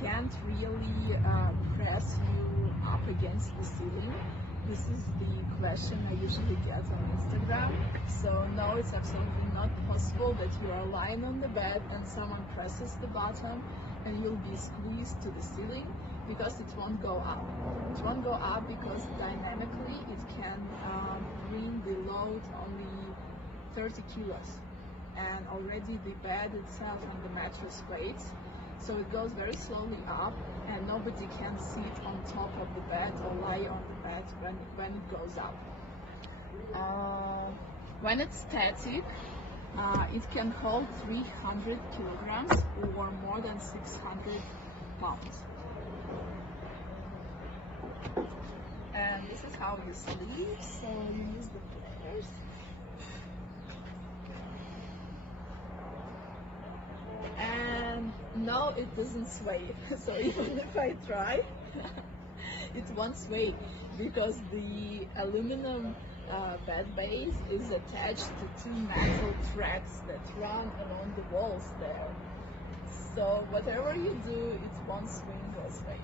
can't really press you up against the ceiling. This is the question I usually get on Instagram. So no, it's absolutely not possible that you are lying on the bed and someone presses the button and you'll be squeezed to the ceiling, because it won't go up. It won't go up because dynamically it can bring the load only 30 kilos. And already the bed itself and the mattress weights. So it goes very slowly up, and nobody can sit on top of the bed or lie on the bed when it goes up. When it's static, it can hold 300 kilograms or more than 600 pounds. And this is how you sleep, so you use the players. And no, it doesn't sway. So even if I try, it won't sway because the aluminum bed base is attached to two metal tracks that run along the walls there. So whatever you do, it won't swing or sway.